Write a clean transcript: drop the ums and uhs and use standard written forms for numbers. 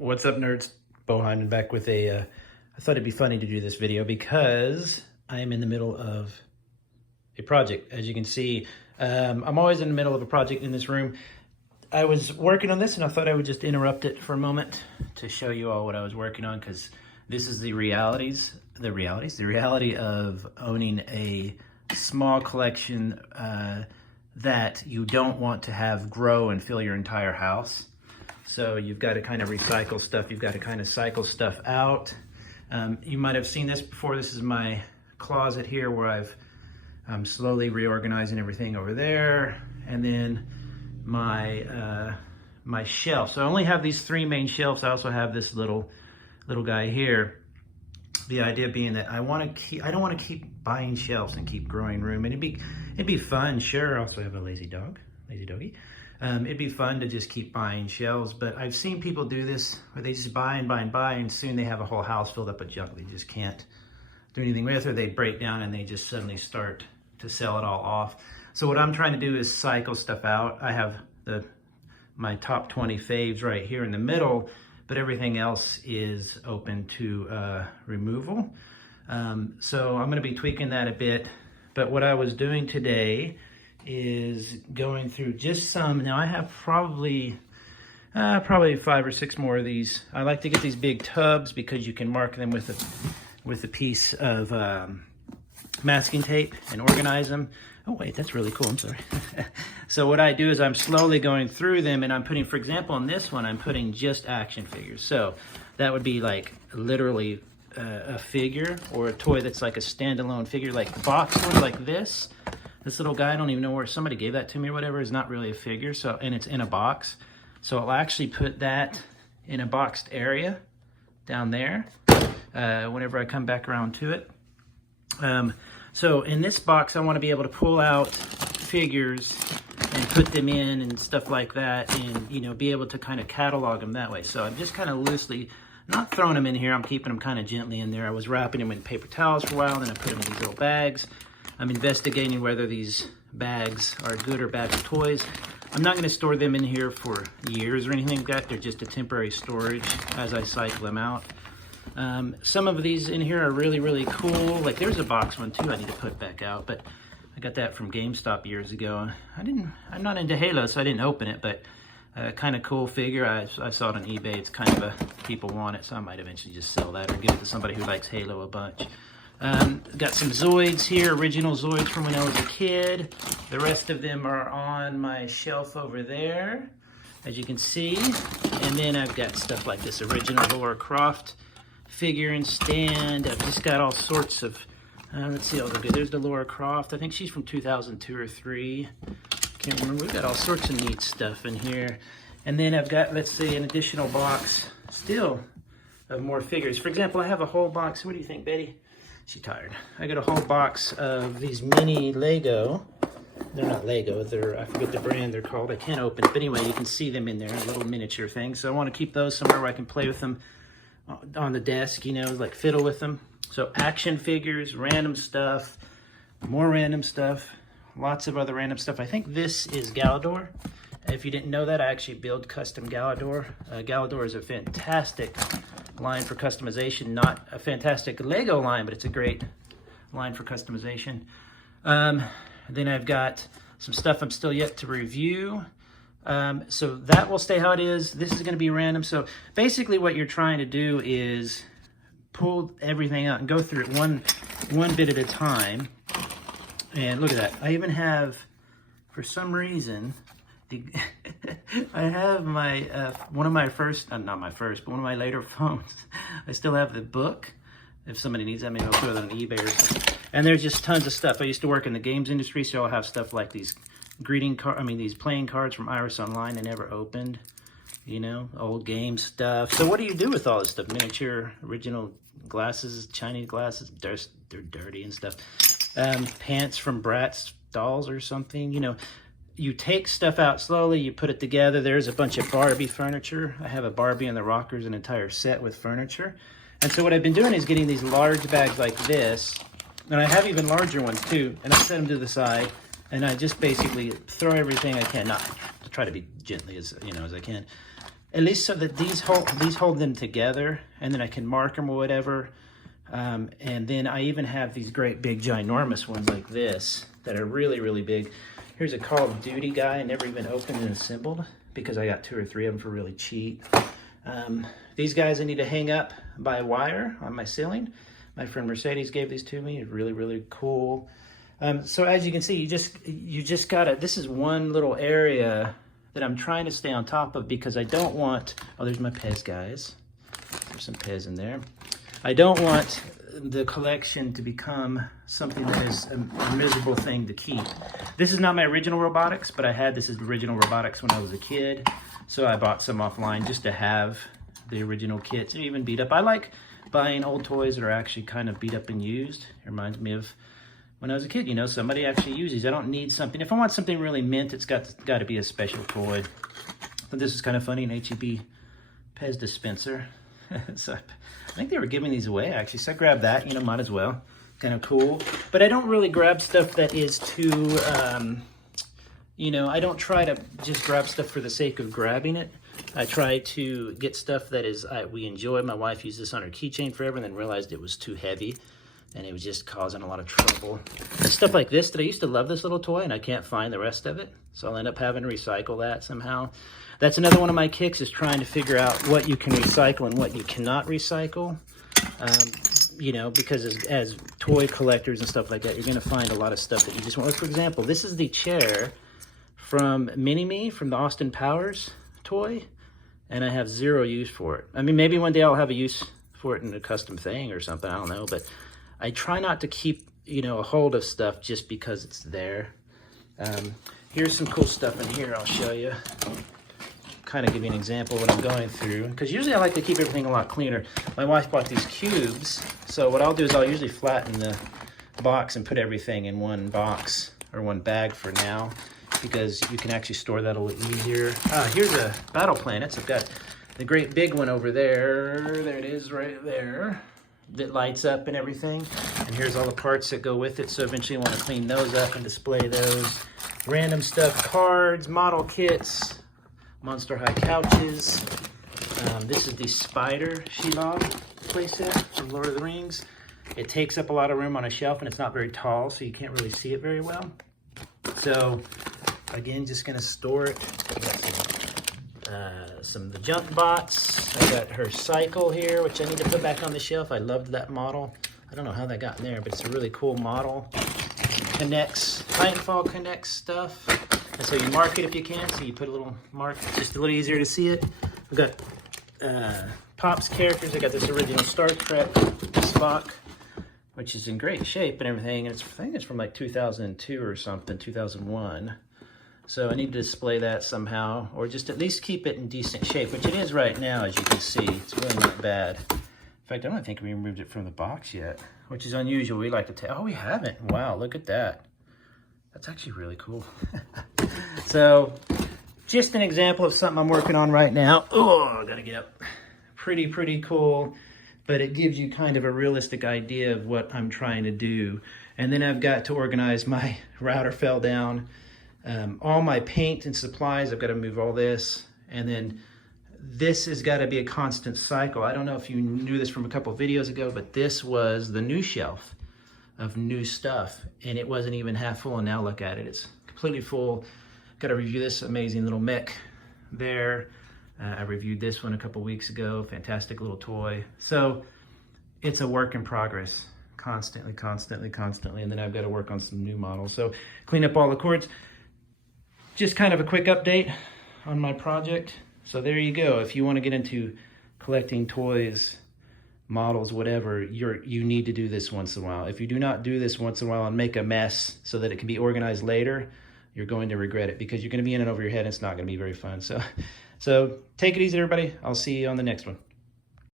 What's up, nerds? Bo Hyman back with I thought it'd be funny to do this video because I am in the middle of a project. As you can see, I'm always in the middle of a project in this room. I was working on this and I thought I would just interrupt it for a moment to show you all what I was working on, because this is the reality of owning a small collection that you don't want to have grow and fill your entire house. So you've got to kind of recycle stuff. You've got to kind of cycle stuff out. You might have seen this before. This is my closet here where I'm slowly reorganizing everything over there. And then my my shelf. So I only have these three main shelves. I also have this little guy here. The idea being that I don't want to keep buying shelves and keep growing room. And it'd be fun, sure. I also have a lazy doggy. It'd be fun to just keep buying shelves, but I've seen people do this where they just buy and buy and buy, and soon they have a whole house filled up with junk they just can't do anything with, or they break down and they just suddenly start to sell it all off. So what I'm trying to do is cycle stuff out. I have my top 20 faves right here in the middle, but everything else is open to removal. So I'm gonna be tweaking that a bit, but what I was doing today is going through just some. Now I have probably 5 or 6 more of these. I like to get these big tubs because you can mark them with a piece of masking tape and organize them. Oh wait, that's really cool, I'm sorry. So what I do is I'm slowly going through them, and I'm putting, for example, on this one, I'm putting just action figures. So that would be like literally a figure or a toy that's like a standalone figure, like the box one, like this. This little guy, I don't even know where somebody gave that to me or whatever, is not really a figure, so, and it's in a box. So I'll actually put that in a boxed area down there whenever I come back around to it. So in this box, I want to be able to pull out figures and put them in and stuff like that, and be able to kind of catalog them that way. So I'm just kind of loosely, not throwing them in here, I'm keeping them kind of gently in there. I was wrapping them in paper towels for a while, then I put them in these little bags. I'm investigating whether these bags are good or bad for toys. I'm not going to store them in here for years or anything like that. They're just a temporary storage as I cycle them out. Some of these in here are really, really cool. Like there's a box one too I need to put back out, but I got that from GameStop years ago. I'm not into Halo, so I didn't open it, but kind of cool figure. I saw it on eBay. It's kind of people want it, so I might eventually just sell that or give it to somebody who likes Halo a bunch. Got some Zoids here, original Zoids from when I was a kid. The rest of them are on my shelf over there, as you can see. And then I've got stuff like this original Lara Croft figure and stand. I've just got all sorts of, let's see, there's the Lara Croft. I think she's from 2002 or 3. Can't remember. We've got all sorts of neat stuff in here. And then I've got, let's see, an additional box still of more figures. For example, I have a whole box. What do you think, Betty? She's tired. I got a whole box of these mini Lego. They're not Lego, I forget the brand they're called. I can't open it, but anyway, you can see them in there, little miniature things. So I want to keep those somewhere where I can play with them on the desk, like fiddle with them. So action figures, random stuff, more random stuff, lots of other random stuff. I think this is Galador. If you didn't know that, I actually build custom Galador. Galador is a fantastic line for customization, not a fantastic Lego line, but it's a great line for customization. Then I've got some stuff I'm still yet to review. So that will stay how it is. This is going to be random. So basically what you're trying to do is pull everything out and go through it one bit at a time. And look at that. I even have, for some reason, I have my one of my first, not my first, but one of my later phones. I still have the book. If somebody needs that, maybe I'll throw that on eBay or something. And there's just tons of stuff. I used to work in the games industry, so I'll have stuff like these these playing cards from Iris Online I never opened. Old game stuff. So what do you do with all this stuff? Miniature, original glasses, Chinese glasses. They're dirty and stuff. Pants from Bratz dolls or something. You take stuff out slowly, you put it together. There's a bunch of Barbie furniture. I have a Barbie and the rockers, an entire set with furniture. And so what I've been doing is getting these large bags like this, and I have even larger ones too, and I set them to the side, and I just basically throw everything I can, not to try to be gently as I can, at least so that these hold them together, and then I can mark them or whatever. And then I even have these great big ginormous ones like this that are really, really big. Here's a Call of Duty guy I never even opened and assembled because I got 2 or 3 of them for really cheap. These guys I need to hang up by wire on my ceiling. My friend Mercedes gave these to me. It's really, really cool. So as you can see, you just gotta, this is one little area that I'm trying to stay on top of because I don't want, oh, there's my Pez guys. There's some Pez in there. I don't want the collection to become something that is a miserable thing to keep. This is not my original robotics, but I had this as original robotics when I was a kid. So I bought some offline just to have the original kits, even beat up. I like buying old toys that are actually kind of beat up and used. It reminds me of when I was a kid, you know, somebody actually used these. I don't need something. If I want something really mint, it's got to be a special toy. But this is kind of funny, an H-E-B Pez dispenser. So I think they were giving these away actually, so I grabbed that, you know, might as well. Kind of cool. But I don't really grab stuff that is too, you know, I don't try to just grab stuff for the sake of grabbing it. I try to get stuff that is we enjoy. My wife used this on her keychain forever and then realized it was too heavy and it was just causing a lot of trouble. And stuff like this that I used to love this little toy and I can't find the rest of it. So I'll end up having to recycle that somehow. That's another one of my kicks, is trying to figure out what you can recycle and what you cannot recycle. You know, because as toy collectors and stuff like that, you're gonna find a lot of stuff that you just want. For example, this is the chair from Mini-Me, from the Austin Powers toy, and I have 0 use for it. I mean, maybe one day I'll have a use for it in a custom thing or something, I don't know, but I try not to keep, you know, a hold of stuff just because it's there. Here's some cool stuff in here I'll show you. Kind of give you an example of what I'm going through, because usually I like to keep everything a lot cleaner. My wife bought these cubes, so what I'll do is I'll usually flatten the box and put everything in one box or one bag for now, because you can actually store that a little easier. Here's a Battle Planets. I've got the great big one over there. There it is right there, that lights up and everything. And here's all the parts that go with it, so eventually I want to clean those up and display those. Random stuff, cards, model kits, Monster High couches. This is the spider Shelob playset from Lord of the Rings. It takes up a lot of room on a shelf and it's not very tall, so you can't really see it very well. So again, just gonna store it. Some of the junk bots. I got her cycle here, which I need to put back on the shelf. I loved that model. I don't know how that got in there, but it's a really cool model. Connects, Titanfall connects stuff. And so you mark it if you can, so you put a little mark, just a little easier to see it. We've got Pop's characters. I got this original Star Trek Spock, which is in great shape and everything. And I think it's from like 2002 or something, 2001. So I need to display that somehow, or just at least keep it in decent shape, which it is right now, as you can see. It's really not bad. In fact, I don't think we removed it from the box yet, which is unusual. We like to take, oh, we haven't. Wow, look at that. That's actually really cool. So just an example of something I'm working on right now. Oh, I gotta get up. Pretty cool, but it gives you kind of a realistic idea of what I'm trying to do. And then I've got to organize, my router fell down. All my paint and supplies, I've got to move all this. And then this has got to be a constant cycle. I don't know if you knew this from a couple videos ago, but this was the new shelf of new stuff, and it wasn't even half full, and now look at it, it's completely full. Got to review this amazing little mech there. I reviewed this one a couple weeks ago. Fantastic little toy. So it's a work in progress, constantly, and then I've got to work on some new models. So clean up all the cords. Just kind of a quick update on my project. So there you go. If you want to get into collecting toys, models, whatever, you need to do this once in a while. If you do not do this once in a while and make a mess so that it can be organized later, you're going to regret it, because you're going to be in and over your head and it's not going to be very fun. So take it easy, everybody. I'll see you on the next one.